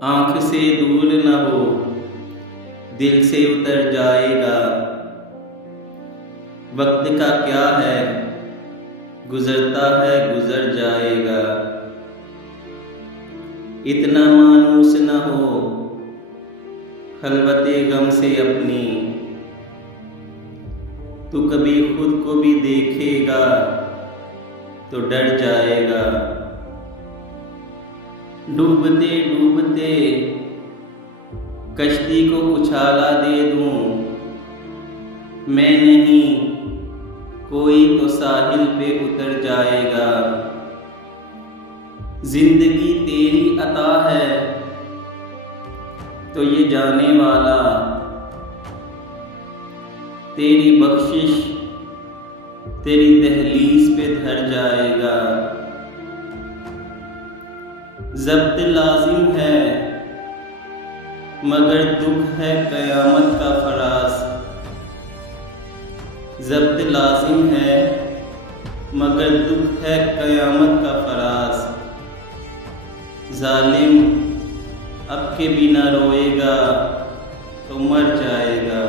आँख से दूर न हो, दिल से उतर जाएगा। वक्त का क्या है, गुजरता है गुजर जाएगा। इतना मायूस न हो, खलवते गम से अपनी। तू कभी खुद को भी देखेगा तो डर जाएगा। डूबते डूबते कश्ती को उछाला दे दूं, मैं नहीं कोई तो साहिल पे उतर जाएगा। जिंदगी तेरी अता है तो ये जाने वाला, तेरी बख्शिश तेरी दहलीज पे धर जाएगा। ज़ब्त लाजिम है मगर दुख है क़यामत का फराज। ज़ब्त लाजिम है मगर दुख है क़यामत का फराज। ज़ालिम अब के बिना रोएगा तो मर जाएगा।